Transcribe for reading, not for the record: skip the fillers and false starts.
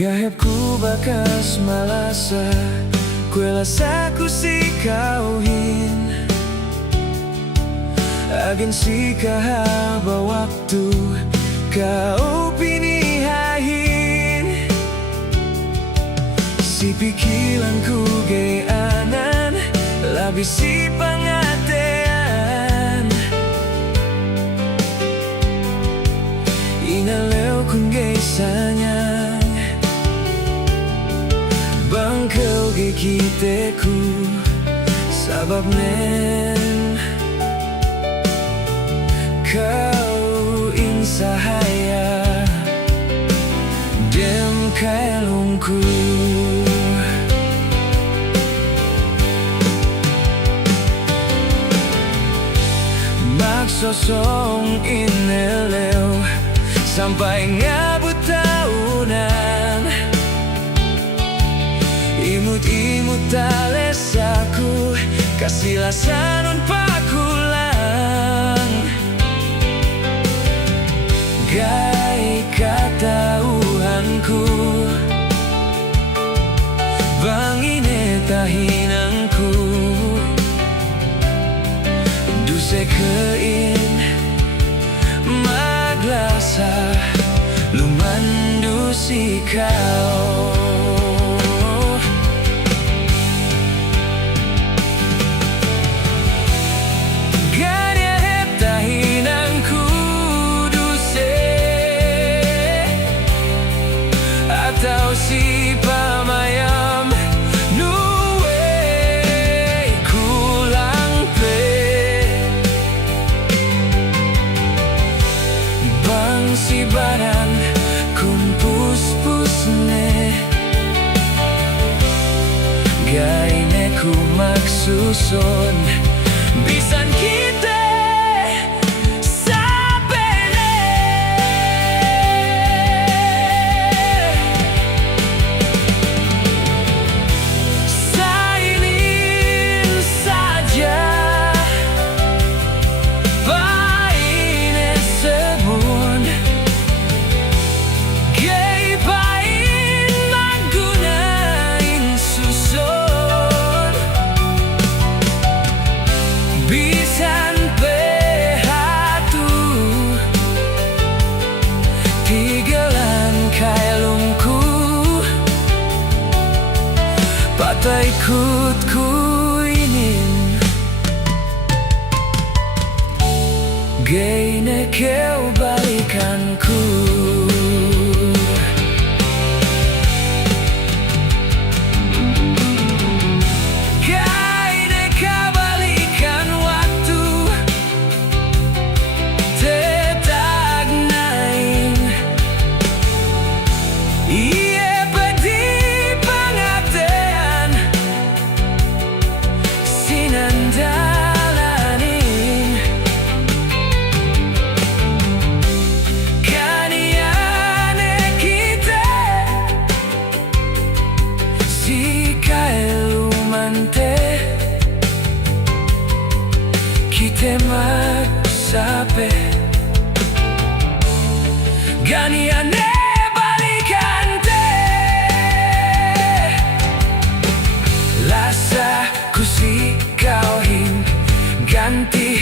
Gayapku bakas malasa, kuelasaku si kauhin. Agensi kahaba waktu, kau pinihahin. Si pikiranku gay anan, labi si pangatean. Inaleo kun gay sanyang, bangkau gay kiteku, sabab nen kau insahaya dem kailungku. Maksosong ineleu sampai ngabut tahunan. Imut-imut talesaku, kasihlah sanon pakulang. Gai katauhanku, bangine tahinangku. Duse kein maglasa, lumandu si kau. Atau si pamayam nuwe kulang pe bang si baran kumpus-pus ne gaine ku maksuson bisan kita patah ikut kuinin gaine keu balikanku. Gaine kau balikan waktu tetag naing. Kita magsabi ganyan balikan te. Lasa ku si kauhin ganti